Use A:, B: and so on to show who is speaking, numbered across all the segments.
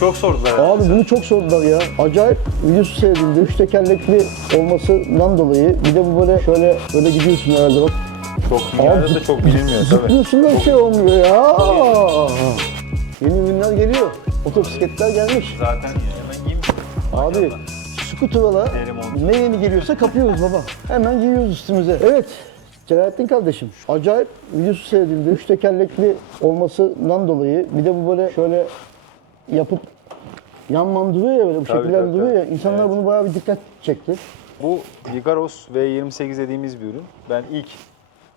A: çok sordular.
B: Abi
A: sana.
B: bunu çok sordular ya. Acayip videosu seyredildi. Üç tekerlekli olmasından dolayı. Bir de bu böyle şöyle böyle gidiyorsun herhalde bak.
A: çok dünyada da çok bilinmiyor tabii.
B: Zıplıyorsun da bir şey olmuyor ya. Yeni ürünler geliyor. Motosikletler gelmiş.
A: Zaten hemen giyeyim.
B: Abi
A: oldu.
B: ne yeni geliyorsa kapıyoruz baba. Hemen giyiyoruz üstümüze. Evet. Celalettin kardeşim acayip videosu seyredildi. Üç tekerlekli olmasından dolayı bir de bu böyle şöyle yapıp yanman duruyor ya böyle bu
A: Tabii,
B: şekiller
A: tabii,
B: duruyor ya.
A: tabii.
B: İnsanlar
A: Evet.
B: bunu bayağı bir dikkat çekti.
A: Bu Vigaros V28 dediğimiz bir ürün. Ben ilk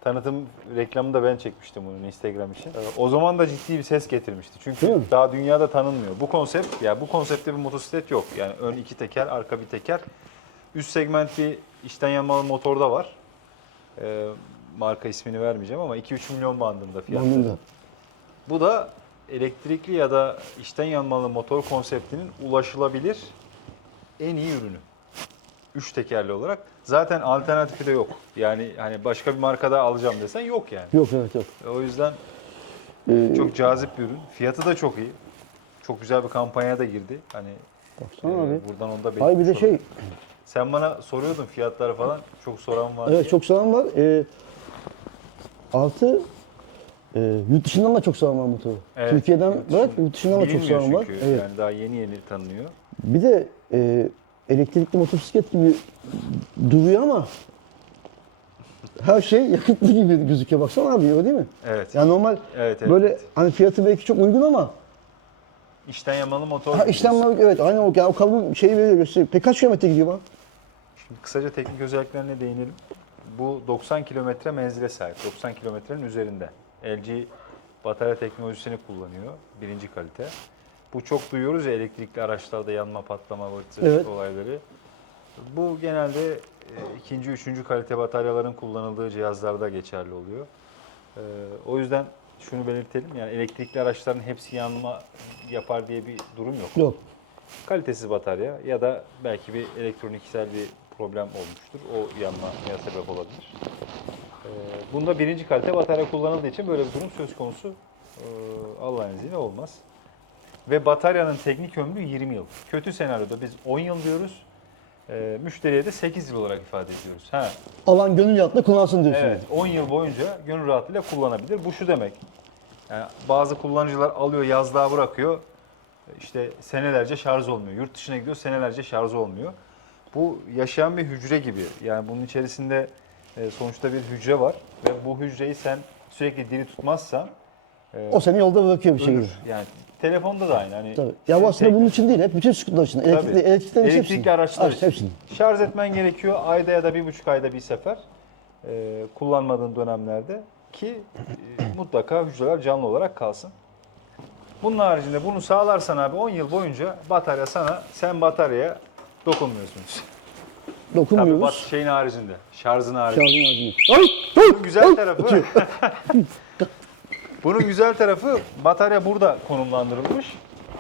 A: tanıtım reklamını da ben çekmiştim bunun Instagram için. Ee, O zaman da ciddi bir ses getirmişti. Çünkü
B: Değil mi?
A: daha dünyada tanınmıyor. Bu konsept, ya bu konseptte bir motosiklet yok. Yani ön iki teker, arka bir teker. Üst segment bir içten yanmalı motorda var. Ee, marka ismini vermeyeceğim ama 2-3 milyon bandında
B: da.
A: Bu da elektrikli ya da içten yanmalı motor konseptinin ulaşılabilir en iyi ürünü. Üç tekerli olarak. Zaten alternatifi de yok. Yani hani başka bir markada alacağım desen yok yani.
B: Yok evet yok.
A: O yüzden
B: Ee,
A: çok cazip bir ürün. Fiyatı da çok iyi. Çok güzel bir kampanya da girdi. Hani
B: baksana
A: e,
B: abi.
A: buradan onu da
B: Hayır bir de şey.
A: Sen bana soruyordun fiyatları falan. Çok soran var.
B: evet
A: diye.
B: çok selam var. Ee, artı e, yurt dışından da çok selam var motoru.
A: Evet,
B: Türkiye'den
A: yurt
B: bırak yurt dışından da çok
A: bilinmiyor
B: selam var.
A: çünkü.
B: Evet.
A: Yani daha yeni yeni tanınıyor.
B: Bir de e, elektrikli motosiklet gibi duruyor ama her şey yakıtlı gibi gözüküyor. Baksana abi öyle değil mi?
A: Evet.
B: Yani normal
A: Evet, evet.
B: böyle hani fiyatı belki çok uygun ama
A: İçten yanmalı motor.
B: ha, işlemler evet aynı o, yani o kalıbı şeyi veriyor gösteriyor. Peki kaç kilometre gidiyor bana?
A: Şimdi kısaca teknik özelliklerine değinelim. Bu 90 kilometre menzile sahip. 90 kilometrenin üzerinde. LG batarya teknolojisini kullanıyor. Birinci kalite. Bu çok duyuyoruz ya elektrikli araçlarda yanma, patlama, vırt zırt
B: Evet.
A: olayları. Bu genelde e, ikinci, üçüncü kalite bataryaların kullanıldığı cihazlarda geçerli oluyor. E, o yüzden şunu belirtelim. Yani elektrikli araçların hepsi yanma yapar diye bir durum yok
B: Yok.
A: kalitesiz batarya ya da belki bir elektroniksel bir problem olmuştur. O yanmaya sebep olabilir. Ee, Bunda birinci kalite batarya kullanıldığı için böyle bir durum söz konusu ee, Allah'ın izniyle olmaz. Ve bataryanın teknik ömrü 20 yıl. Kötü senaryoda biz 10 yıl diyoruz. Ee, müşteriye de 8 yıl olarak ifade ediyoruz. Ha,
B: Alan gönül rahatlıkla kullansın diyorsun.
A: Evet, 10 yıl boyunca gönül rahatlığıyla kullanabilir. Bu şu demek. Yani bazı kullanıcılar alıyor yazlığa bırakıyor. İşte senelerce şarj olmuyor. Yurt dışına gidiyor senelerce şarj olmuyor. Bu yaşayan bir hücre gibi. Yani bunun içerisinde e, sonuçta bir hücre var ve bu hücreyi sen sürekli diri tutmazsan e,
B: O seni yolda bırakıyor bir şekilde.
A: ölür. Yani telefonda da aynı. Hani
B: Tabii. Ya bu aslında bunun için değil. Hep bütün skuterlar için. Elektrikli, elektriklerin hepsini.
A: Elektrikli araçlar
B: Araç,
A: için.
B: hepsini.
A: Şarj etmen gerekiyor ayda ya da bir buçuk ayda bir sefer e, kullanmadığın dönemlerde ki e, mutlaka hücreler canlı olarak kalsın. Bunun haricinde bunu sağlarsan abi 10 yıl boyunca batarya sana sen bataryaya dokunmuyorsunuz. Tabii
B: Dokunmuyoruz.
A: bat şeyin haricinde, şarjın haricinde.
B: Şarjın harcını. Ay! Ay!
A: Bunun güzel
B: Ay!
A: tarafı
B: Ötüyor.
A: Bunun güzel tarafı batarya burada konumlandırılmış.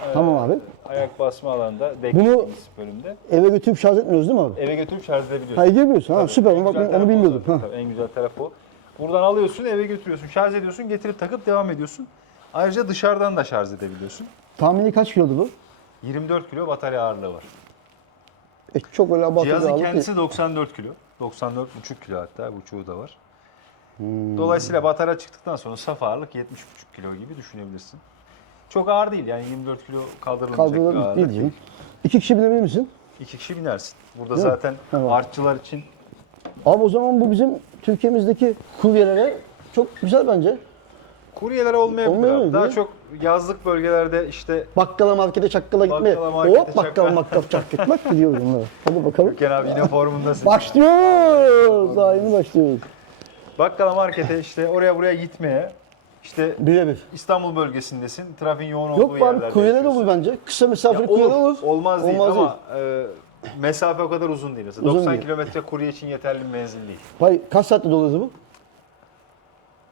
A: Ee,
B: Tamam abi.
A: Ayak basma alanında beklediğimiz bölümde.
B: Eve götürüp şarj etmiyoruz değil mi abi?
A: Eve götürüp şarj edebiliyorsun.
B: Ha edebiliyorsun. Ha
A: Tabii.
B: süper.
A: En
B: Bak
A: güzel
B: onu
A: tarafı o
B: bilmiyordum.
A: zaten.
B: Ha.
A: Tabii, en güzel tarafı o. Buradan alıyorsun, eve götürüyorsun, şarj ediyorsun, getirip takıp devam ediyorsun. Ayrıca dışarıdan da şarj edebiliyorsun.
B: Tahmini kaç kilodu bu?
A: 24 kilo batarya ağırlığı var.
B: E, çok öyle abartılı bir
A: Cihazın
B: ağırlık
A: kendisi
B: değil.
A: 94 kilo. 94,5 kilo hatta, buçuğu da var.
B: Hmm.
A: Dolayısıyla batarya çıktıktan sonra saf ağırlık 70,5 kilo gibi düşünebilirsin. Çok ağır değil yani 24 kilo kaldırılmayacak bir ağırlık
B: değil canım. İki kişi binebilir misin?
A: İki kişi binersin. Burada
B: Değil
A: zaten
B: Tamam.
A: artçılar için
B: Abi o zaman bu bizim Türkiye'mizdeki kuryelere çok güzel bence.
A: kuryeler olmayabilir.
B: Olmuyor
A: abi. Daha çok yazlık bölgelerde işte
B: Bakkala markete çakkala gitme.
A: Bakkala, markete,
B: Hop bakkala
A: çakkala.
B: makkala çak Bak gidiyoruz bunlara. Hadi bakalım.
A: Gökhan abi yine formundasın.
B: Başlıyoruz. Yeni başlıyoruz.
A: Bakkala markete işte oraya buraya gitmeye işte
B: Birebir.
A: İstanbul bölgesindesin. Trafiğin yoğun olduğu
B: Yok
A: yerlerde
B: abi kuryeler
A: yaşıyorsun.
B: olur bence. Kısa mesafeli kuryeler
A: olur. Olmaz değil ama e, mesafe o kadar uzun değil. Mesela
B: Uzun
A: 90
B: değil.
A: kilometre kurye için yeterli bir menzil değil.
B: Vay kaç saatte doluyor bu?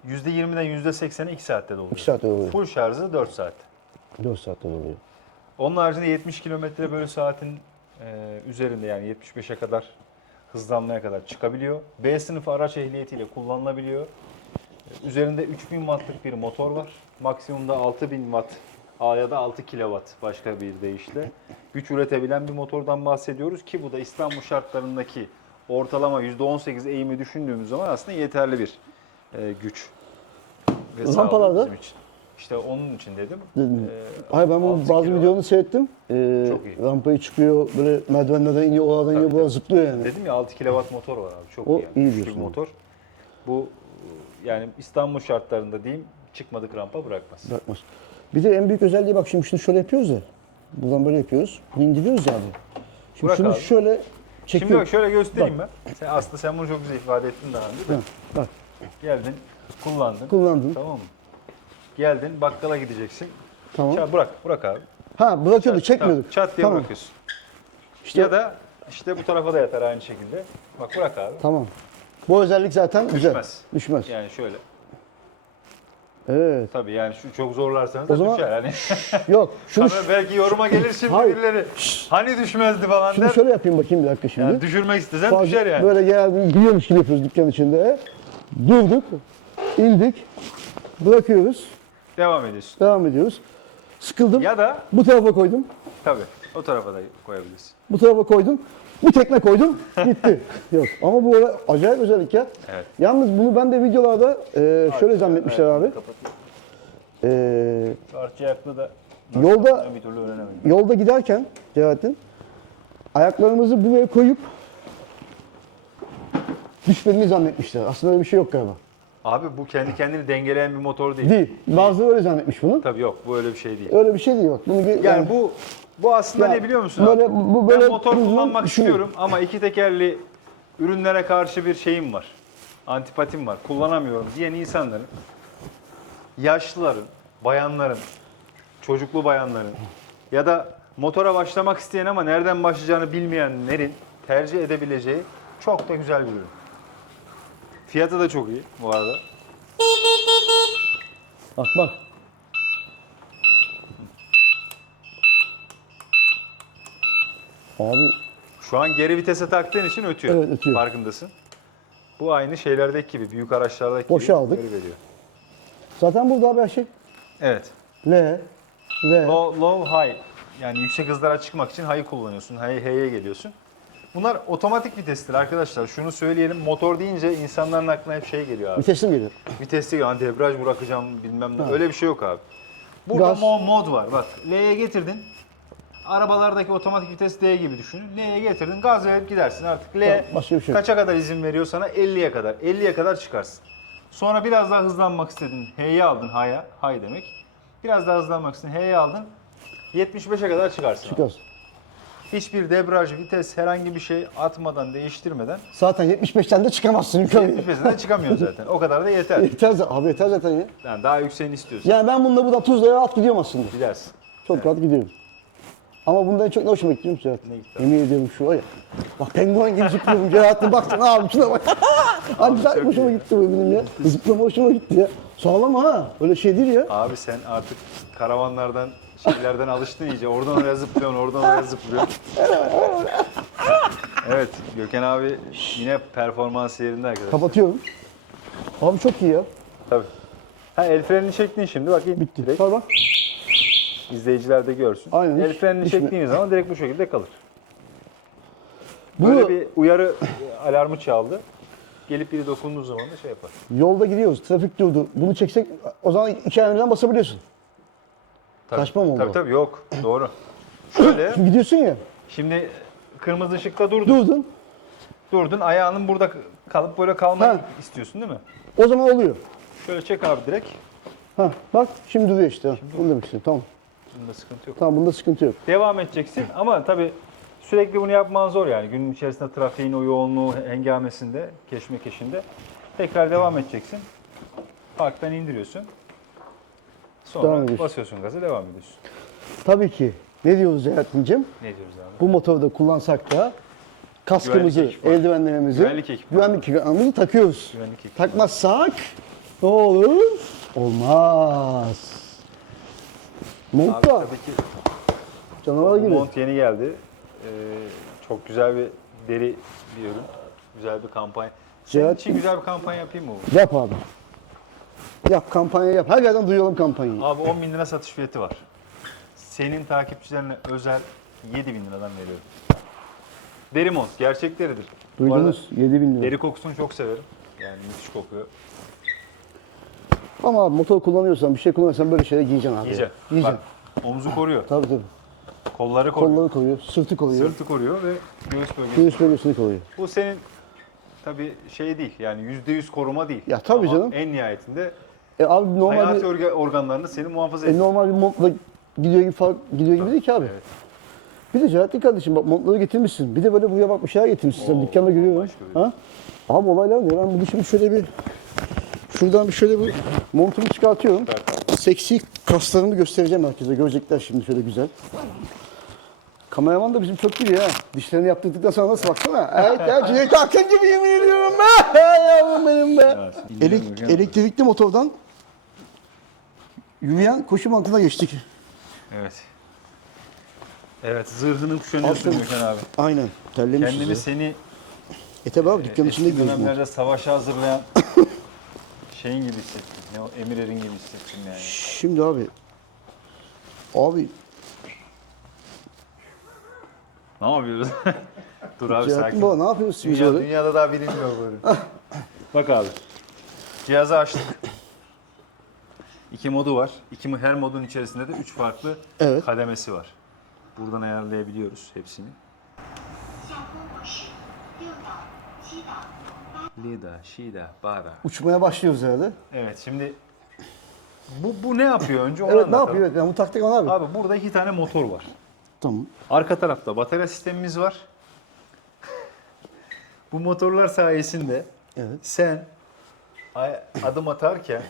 A: %20'den %80'e 2 saatte doluyor.
B: 2 saatte doluyor.
A: Full şarjı 4 saat.
B: 4 saatte doluyor.
A: Onun haricinde 70 kilometre bölü saatin e, üzerinde yani 75'e kadar hızlanmaya kadar çıkabiliyor. B sınıfı araç ehliyetiyle kullanılabiliyor. E, Üzerinde 3000 wattlık bir motor var. Maksimumda 6000 watt ya da 6 kW başka bir deyişle güç üretebilen bir motordan bahsediyoruz ki bu da İstanbul şartlarındaki ortalama %18 eğimi düşündüğümüz zaman aslında yeterli bir e, güç. Ve
B: Rampalarda?
A: bizim için. İşte onun için dedim.
B: Dedim.
A: Ee,
B: Hayır ben bunun
A: 6
B: bazı
A: kilo.
B: videolarını seyrettim. Ee,
A: Çok iyi.
B: Rampayı çıkıyor, böyle merdivenlerden iniyor, oradan iniyor,
A: Tabii,
B: buradan
A: tabii.
B: zıplıyor yani.
A: Dedim ya 6 kW motor var abi çok
B: O
A: iyi. Yani.
B: iyi
A: Güçlü
B: diyorsun
A: bir motor. Bu yani İstanbul şartlarında diyeyim çıkmadık rampa bırakmaz.
B: Bırakmaz. Bir de en büyük özelliği bak şimdi şunu şöyle yapıyoruz ya. Buradan böyle yapıyoruz. Bunu indiriyoruz ya abi. Şimdi
A: Bırak
B: şunu
A: abi.
B: şöyle
A: Şimdi
B: çekiyoruz.
A: bak şöyle göstereyim ben. Sen, aslında sen bunu çok güzel ifade ettin daha önce de.
B: Bak
A: Geldin, kullandın.
B: kullandın.
A: Tamam mı? Geldin, bakkala gideceksin.
B: Tamam.
A: Çat, bırak, bırak abi.
B: Ha bırakıyorduk,
A: Çat-
B: çekmiyorduk.
A: Çat diye
B: tamam.
A: bırakıyorsun.
B: İşte-
A: Ya da işte bu tarafa da yatar aynı şekilde. Bak bırak abi.
B: Tamam. Bu özellik zaten güzel.
A: Düşmez.
B: Düşmez.
A: Yani şöyle.
B: Evet.
A: Tabii yani şu çok zorlarsanız
B: O
A: da
B: zaman-
A: düşer. Hani
B: Yok şunu,
A: Tabii belki yoruma gelir şimdi
B: Hayır.
A: birileri. Hani düşmezdi falan
B: şunu
A: der.
B: şöyle yapayım bakayım bir dakika şimdi.
A: Yani düşürmek istesen
B: Fazla-
A: düşer yani.
B: Böyle genelde giyiyormuş gibi yapıyoruz dükkan içinde. Durduk, indik, bırakıyoruz,
A: Devam ediyorsun.
B: devam ediyoruz. Sıkıldım,
A: Ya da
B: bu tarafa koydum,
A: tabii o tarafa da koyabilirsin.
B: bu tarafa koydum, bu tekme koydum, gitti. Yok ama bu olay acayip özellik ya.
A: Evet.
B: Yalnız bunu ben de videolarda e, şöyle zannetmişler abi. E,
A: Artçı ayaklı da
B: yolda
A: bir türlü öğrenemedim.
B: yolda giderken Celalettin ayaklarımızı buraya koyup düşmediğini zannetmişler. Aslında öyle bir şey yok galiba.
A: Abi bu kendi kendini dengeleyen bir motor değil.
B: Değil. Bazıları öyle zannetmiş bunu.
A: Tabii yok bu öyle bir şey değil.
B: Öyle bir şey değil bak. Bunu ge-
A: Yani bu bu aslında
B: Ya,
A: ne biliyor musun
B: böyle-
A: abi?
B: bu böyle
A: ben motor
B: hızlı
A: kullanmak
B: düşünüyorum.
A: istiyorum ama iki tekerli ürünlere karşı bir şeyim var. Antipatim var. Kullanamıyorum diyen insanların yaşlıların, bayanların, çocuklu bayanların ya da motora başlamak isteyen ama nereden başlayacağını bilmeyenlerin tercih edebileceği çok da güzel bir ürün. Fiyatı da çok iyi bu arada.
B: Bak bak. Abi
A: Şu an geri vitese taktığın için ötüyor.
B: Evet, ötüyor.
A: Farkındasın. Bu aynı şeylerdeki gibi, büyük araçlardaki
B: Boşa
A: gibi
B: aldık.
A: geri veriyor.
B: zaten burada abi her şey
A: Evet.
B: L, R.
A: Low, low, high. Yani yüksek hızlara çıkmak için high'ı kullanıyorsun. High, H'ye geliyorsun. Bunlar otomatik vitestir arkadaşlar. Şunu söyleyelim. Motor deyince insanların aklına hep şey geliyor abi.
B: Vitesli mi geliyor?
A: Vitesli yani debriyaj bırakacağım bilmem ne. Öyle bir şey yok abi. Burada
B: Gaz.
A: mo- mod var. Bak L'ye getirdin. Arabalardaki otomatik vites D gibi düşünün. L'ye getirdin gaz verip gidersin artık. L
B: Tamam, başka bir şey yok.
A: kaça kadar izin veriyor sana? 50'ye kadar. 50'ye kadar çıkarsın. Sonra biraz daha hızlanmak istedin. H'ye aldın. H'ya. High demek. Biraz daha hızlanmak istedin. H'ye aldın. 75'e kadar çıkarsın. abi.
B: Çıkarsın.
A: Hiçbir debriyaj, vites, herhangi bir şey atmadan, değiştirmeden
B: Zaten 75'ten de çıkamazsın yukarı.
A: 75'den çıkamıyorsun zaten. O kadar da yeter.
B: yeter zaten. Abi yeter zaten ya.
A: Yani daha yükseğini istiyorsan
B: Yani ben bununla buradan Tuzla'ya at gidiyorum aslında.
A: gidersin.
B: Çok rahat gidiyorum. Ama bunda en çok ne hoşuma musun Celalettin?
A: Ne gitti abi?
B: Yemin ediyorum şu var ya. Bak penguen gibi zıplıyorum Celalettin baktın abi şuna bak. Acayip
A: çok
B: hoşuma
A: iyi.
B: gitti bu benim ya. Zıplama hoşuma gitti ya. Sağlam ha. Öyle şey değil ya.
A: Abi sen artık karavanlardan şeylerden alıştın iyice. Oradan oraya zıplıyorsun, oradan oraya zıplıyorsun. evet, Gökhan abi yine performans yerinde arkadaşlar.
B: Kapatıyorum. Abi çok iyi ya.
A: Tabii. Ha el frenini çektin şimdi bak in.
B: Bitti.
A: Direkt
B: Bak bak.
A: izleyiciler de görsün.
B: Aynen,
A: El
B: hiç
A: frenini çektiğiniz zaman direkt bu şekilde kalır.
B: Bunu
A: Böyle bir uyarı e, alarmı çaldı. Gelip biri dokunduğu zaman da şey yapar.
B: yolda gidiyoruz. Trafik durdu. Bunu çeksek o zaman iki ayağından basabiliyorsun.
A: Tabii,
B: Kaçma mı oldu?
A: Tabii tabii yok. Doğru. Şöyle
B: Şimdi gidiyorsun ya.
A: şimdi kırmızı ışıkta durdun.
B: Durdun.
A: Durdun ayağının burada kalıp böyle kalmayı
B: Ha.
A: istiyorsun değil mi?
B: O zaman oluyor.
A: Şöyle çek abi direkt.
B: Ha bak şimdi duruyor işte. Bunu demek istiyorum. Tamam.
A: Bunda sıkıntı yok.
B: Tamam bunda sıkıntı yok.
A: Devam edeceksin ama tabii sürekli bunu yapman zor yani. Günün içerisinde trafiğin o yoğunluğu hengamesinde, keşmekeşinde tekrar devam edeceksin. Parktan indiriyorsun. Sonra
B: Devam ediyorsun.
A: basıyorsun gaza devam ediyorsun.
B: Tabii ki. Ne diyoruz Celalettin'cim?
A: Ne diyoruz abi?
B: Bu motoru da kullansak da kaskımızı,
A: Güvenlik ekipmanı.
B: eldivenlerimizi,
A: Güvenlik ekipmanı.
B: güvenlik ekipmanımızı takıyoruz.
A: Güvenlik ekipmanı.
B: Takmazsak ne olur? Olmaz. Mont
A: Abi
B: da
A: tabii ki
B: canavar gibi.
A: mont yeni geldi. Ee, çok güzel bir deri bir ürün. Güzel bir kampanya. Senin
B: Evet.
A: için güzel bir kampanya yapayım mı?
B: Yap abi. Yap kampanya yap. Her yerden duyalım kampanyayı.
A: Abi 10 bin lira satış fiyatı var. senin takipçilerine özel 7000 liradan veriyorum. Derimont gerçekleridir. Bu arada
B: Duydunuz 7000 lira.
A: Deri kokusunu çok severim. Yani müthiş kokuyor.
B: Ama abi motor kullanıyorsan, bir şey kullanıyorsan böyle şeyler giyeceksin abi.
A: Giyeceğim.
B: Giyeceksin.
A: Bak, omuzu koruyor.
B: Tabii tabii.
A: Kolları koruyor.
B: Kolları koruyor, sırtı koruyor,
A: Sırtı koruyor ve göğüs bölgesi.
B: göğüs bölgesini koruyor.
A: Bu senin tabii şey değil yani %100 koruma değil.
B: Ya tabii
A: Ama
B: canım.
A: En nihayetinde
B: E abi normal
A: hayati
B: bir,
A: orga- organlarını seni muhafaza
B: e,
A: ediyor.
B: normal bir montla gidiyor gibi fark, gidiyor gibi değil ki abi.
A: Evet.
B: Bir de Celalettin kardeşim bak montları getirmişsin. Bir de böyle buraya bak bir şeyler getirmişsin. Sen
A: Oo,
B: dükkanda görüyorum.
A: başka bir-
B: Ha? Abi olaylar ne? Ben bunu şimdi şöyle bir şuradan bir şöyle bir montumu çıkartıyorum. Seksi kaslarımı göstereceğim herkese. Görecekler şimdi şöyle güzel. Kameraman da bizim çok biliyor ha. Dişlerini yaptırdıktan sonra nasıl baksana. Evet ya Cüneyt Arkın gibi yemin ediyorum be. Yavrum benim be. Elek- elektrikli motordan yürüyen koşu mantığına geçtik.
A: Evet. Evet zırhını kuşanıyorsun
B: Aferin.
A: Gökhan abi.
B: Aynen. Terlemişiz
A: Kendimi
B: ya.
A: seni
B: E tabi abi dükkanın içinde
A: eski
B: gidiyoruz. mont.
A: dönemlerde savaşa hazırlayan şeyin gibi hissettim. Ne o Emir Erin gibi hissettim yani.
B: Şimdi abi abi
A: Ne yapıyoruz? Dur abi
B: Celalettin
A: sakin.
B: baba ne yapıyorsun biz
A: Dünya,
B: böyle?
A: dünyada daha bilinmiyor böyle. Bak abi. Cihazı açtık. İki modu var. İki, her modun içerisinde de üç farklı
B: Evet.
A: kademesi var. Buradan ayarlayabiliyoruz hepsini.
C: 下坡模式，六档、七档、
A: Lida, Shida, Bara.
B: Uçmaya başlıyoruz herhalde.
A: Evet şimdi bu, bu ne yapıyor önce onu
B: Evet ne
A: anlatalım.
B: yapıyor? Yani bu taktik ne abi?
A: Abi burada iki tane motor var.
B: Tamam.
A: Arka tarafta batarya sistemimiz var. Bu motorlar sayesinde
B: Evet.
A: sen adım atarken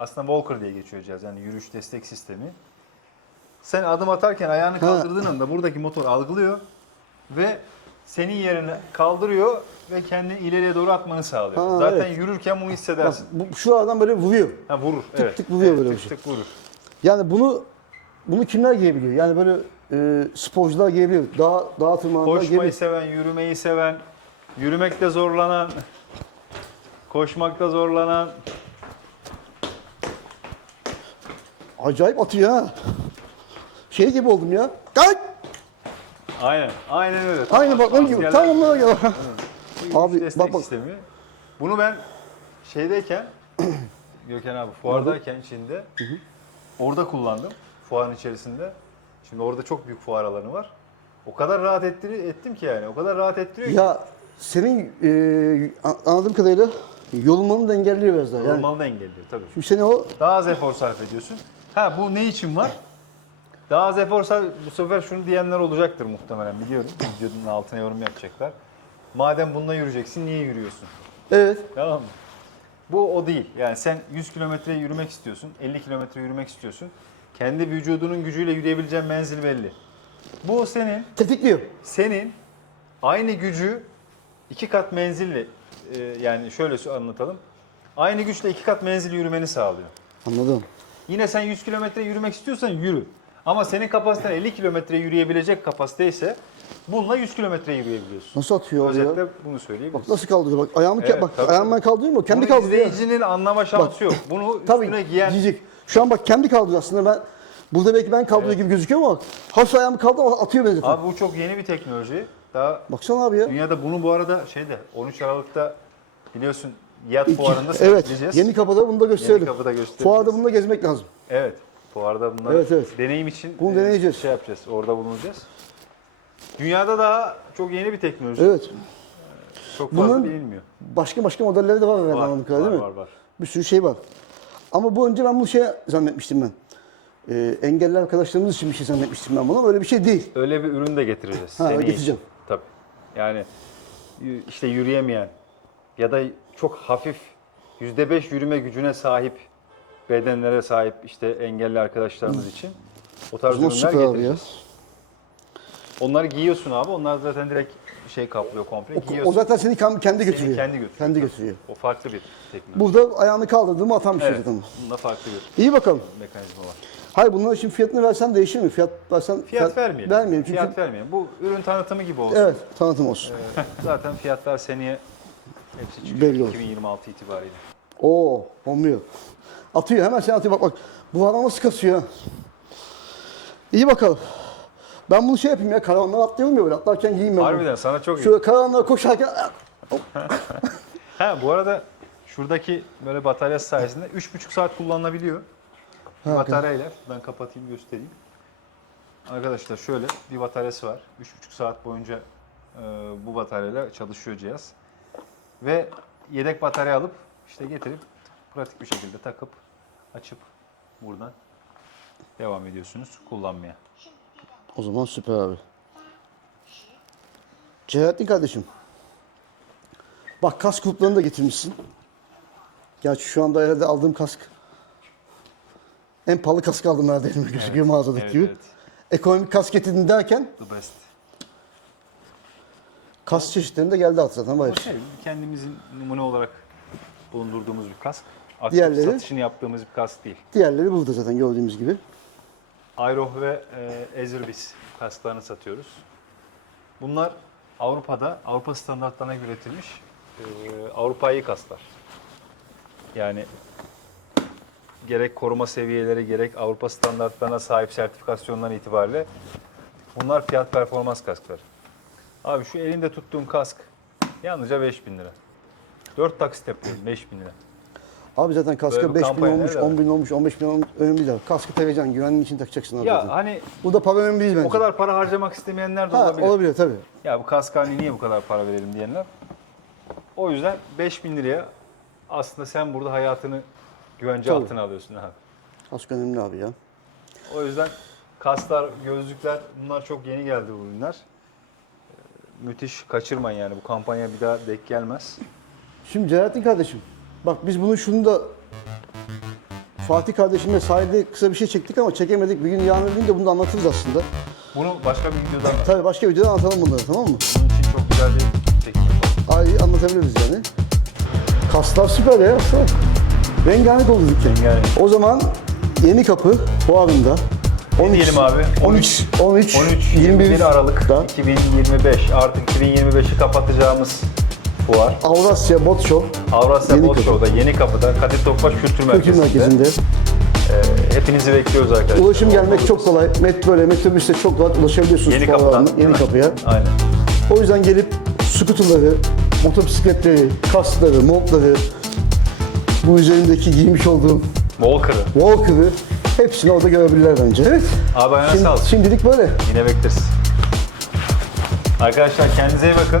A: aslında Walker diye geçiyor cihaz yani yürüyüş destek sistemi. Sen adım atarken ayağını kaldırdığın anda buradaki motor algılıyor ve senin yerine kaldırıyor ve kendini ileriye doğru atmanı sağlıyor.
B: Ha,
A: Zaten
B: evet.
A: yürürken bunu
B: Bak,
A: hissedersin.
B: bu, şu aradan böyle vuruyor.
A: Ha vurur. evet.
B: tık vuruyor
A: Evet,
B: böyle
A: tık
B: bir şey.
A: tık vurur.
B: Yani bunu bunu kimler giyebiliyor? Yani böyle e, sporcular giyebiliyor. Dağ, dağ tırmananlar
A: Koşmayı
B: giyebiliyor.
A: seven, yürümeyi seven, yürümekte zorlanan, koşmakta zorlanan.
B: Acayip atıyor ha. Şey gibi oldum ya. Kalk!
A: Aynen, aynen öyle.
B: Aynı bak onun gibi.
A: Askerler-
B: Tam onlara.
A: Yürüyüş
B: Abi,
A: destek
B: bak bak.
A: sistemi. Bunu ben şeydeyken, Gökhan abi fuardayken Çin'de orada kullandım. Fuarın içerisinde. Şimdi orada çok büyük fuar alanı var. O kadar rahat ettiri, ettim ki yani. O kadar rahat ettiriyor ki.
B: Ya senin e, anladığım kadarıyla yorulmanı da engelliyor biraz daha. Yani,
A: da engelliyor tabii.
B: şimdi seni o
A: Daha az efor sarf ediyorsun. Ha bu ne için var? Daha az efor sarf, bu sefer şunu diyenler olacaktır muhtemelen biliyorum. Videonun altına yorum yapacaklar. Madem bununla yürüyeceksin niye yürüyorsun?
B: evet
A: Tamam mı? Bu o değil. Yani sen 100 kilometre yürümek istiyorsun, 50 kilometre yürümek istiyorsun. Kendi vücudunun gücüyle yürüyebileceğin menzil belli. Bu senin
B: tetikliyor.
A: senin aynı gücü iki kat menzille e, yani şöyle anlatalım. Aynı güçle iki kat menzil yürümeni sağlıyor.
B: Anladım.
A: Yine sen 100 kilometre yürümek istiyorsan yürü. Ama senin kapasiten 50 kilometre yürüyebilecek kapasite ise bununla 100 kilometre yürüyebiliyorsun.
B: Nasıl atıyor abi ya?
A: Özetle bunu söyleyebiliriz.
B: Bak nasıl kaldırıyor bak. Ayağımı
A: Evet,
B: ke- bak
A: tabii.
B: ayağımı ben kaldırıyorum mu? Kendi
A: Bunu
B: kaldırıyor.
A: izleyicinin anlama şansı yok. Bunu üstüne
B: Tabii
A: giyen
B: diyecek. Şu an bak kendi kaldırıyor aslında ben burada belki ben kaldırıyor gibi gözüküyor ama hafif ayağımı kaldı ama atıyor beni zaten.
A: Abi bu çok yeni bir teknoloji. Daha
B: Baksana abi ya.
A: dünyada bunu bu arada şeyde 13 Aralık'ta biliyorsun Yat
B: İki-
A: fuarında
B: evet.
A: sergileyeceğiz.
B: Yeni kapıda bunu da gösterelim.
A: Yeni kapıda göstereceğiz.
B: Fuarda bunu da gezmek lazım.
A: Evet. Fuarda bunları
B: Evet, evet.
A: deneyim için
B: Bunu
A: e,
B: deneyeceğiz.
A: şey yapacağız. Orada bulunacağız. Dünyada daha çok yeni bir teknoloji.
B: Evet.
A: Çok fazla
B: Bunun
A: bilinmiyor.
B: Başka başka modelleri de var herhalde anladığım kadarıyla değil mi?
A: var, var.
B: Bir sürü şey var. Ama bu önce ben bu şey zannetmiştim ben. Ee, engelli arkadaşlarımız için bir şey zannetmiştim ben bunu. Öyle bir şey değil.
A: Öyle bir ürün de getireceğiz.
B: Ha,
A: seneye
B: getireceğim.
A: için. Tabii. Yani işte yürüyemeyen ya da çok hafif %5 yürüme gücüne sahip bedenlere sahip işte engelli arkadaşlarımız için o tarz ürünler
B: ya.
A: getireceğiz. Onları giyiyorsun abi. Onlar zaten direkt şey kaplıyor komple.
B: O,
A: giyiyorsun.
B: o zaten seni kendi, kendi
A: Seni
B: götürüyor.
A: kendi götürüyor.
B: Kendi götürüyor.
A: O farklı bir teknoloji.
B: Burada ayağını kaldırdığımı atan bir şey
A: evet.
B: zaten.
A: Bunda farklı bir
B: İyi bakalım.
A: mekanizma var.
B: Hayır bunların şimdi fiyatını versen değişir mi? Fiyat versen
A: Fiyat vermeyelim.
B: Vermeyelim çünkü
A: Fiyat vermeyelim. Bu ürün tanıtımı gibi olsun.
B: evet tanıtım olsun.
A: Ee, zaten fiyatlar seneye hepsi çıkıyor.
B: Belli olur.
A: 2026 itibariyle.
B: Oo olmuyor. Atıyor hemen sen atıyor bak bak. Bu adam nasıl kasıyor ha? İyi bakalım. Ben bunu şey yapayım ya, karavandan atlayalım ya böyle. Atlarken giyeyim ben. bunu.
A: Harbiden sana çok iyi.
B: Şöyle karavanlara koşarken...
A: Ha bu arada şuradaki böyle bataryası sayesinde 3,5 saat kullanılabiliyor. Bir bataryayla ben kapatayım göstereyim. Arkadaşlar şöyle bir bataryası var. 3,5 saat boyunca e, bu bataryayla çalışıyor cihaz. Ve yedek batarya alıp işte getirip pratik bir şekilde takıp açıp buradan devam ediyorsunuz kullanmaya.
B: O zaman süper abi. Celalettin kardeşim. Bak kask kulplarını da getirmişsin. Gerçi şu anda herhalde aldığım kask. En pahalı kask aldım herhalde elime gözüküyor mağazadaki
A: Evet,
B: gibi.
A: evet.
B: Ekonomik kask getirdin derken
A: The best.
B: kask çeşitlerinde geldi alt zaten. Bayır.
A: şey, kendimizin numune olarak bulundurduğumuz bir kask. Aktif
B: Diğerleri?
A: satışını yaptığımız bir kask değil.
B: Diğerleri burada zaten gördüğümüz gibi.
A: Aeroh ve e, Ezerbis kasklarını satıyoruz. Bunlar Avrupa'da Avrupa standartlarına göre üretilmiş e, Avrupa'yı kasklar. Yani gerek koruma seviyeleri gerek Avrupa standartlarına sahip sertifikasyondan itibariyle bunlar fiyat performans kaskları. Abi şu elinde tuttuğun kask yalnızca 5000 lira. 4 taksit yapıyorum 5000 lira.
B: Abi zaten kaska
A: Böyle bir
B: 5 bin
A: kampanya
B: olmuş,
A: nerede
B: 10 bin olmuş, 15 bin olmuş önemli değil. abi. Kaskı takacaksın, güvenliğin için takacaksın abi
A: Ya
B: zaten.
A: hani
B: Bu da para önemli değil bence.
A: o kadar para harcamak istemeyenler de
B: ha,
A: olabilir.
B: olabilir tabii.
A: Ya bu kask hani niye bu kadar para verelim diyenler. O yüzden 5000 liraya aslında sen burada hayatını güvence
B: Tabii.
A: altına alıyorsun abi.
B: Kask önemli abi ya.
A: O yüzden kasklar, gözlükler bunlar çok yeni geldi bu ürünler. Ee, Müthiş kaçırmayın yani bu kampanya bir daha denk gelmez.
B: Şimdi Celalettin kardeşim, bak biz bunu şunu da Fatih kardeşimle sahilde kısa bir şey çektik ama çekemedik. Bir gün yarın gün de bunu da anlatırız aslında.
A: Bunu başka bir videodan da.
B: Tabii başka videoda anlatalım bunları tamam mı?
A: Bunun için çok güzel bir çekim yapalım.
B: Ay anlatabiliriz yani. Kaslar süper ya. Çok. Rengarenk oldu dükkan.
A: Yani
B: O zaman Yeni Kapı fuarında
A: ne diyelim abi?
B: 13 13
A: 13 21 Aralık'ta 2025 artık 2025'i kapatacağımız fuar.
B: Avrasya Bot Show
A: Avrasya
B: Yeni
A: Bot
B: Kapı.
A: Show'da Yeni Kapı'da Kadir Topbaş Kültür
B: Kültür
A: Merkezi'nde.
B: Merkezi'nde.
A: Ee, hepinizi bekliyoruz arkadaşlar.
B: Ulaşım gelmek çok kolay. Metro ile metrobüsle çok rahat ulaşabiliyorsunuz
A: Yeni
B: fuar
A: kapıdan.
B: alanına, Yeni Kapı'ya.
A: Aynen.
B: O yüzden gelip skuterları, motosikletleri, kaskları, montları, bu üzerimdeki giymiş olduğum
A: Walker'ı.
B: Walker'ı hepsini orada görebilirler bence. Evet.
A: Abi ayağına
B: Şimdi,
A: sağlık.
B: şimdilik böyle.
A: Yine bekleriz. Arkadaşlar kendinize iyi bakın.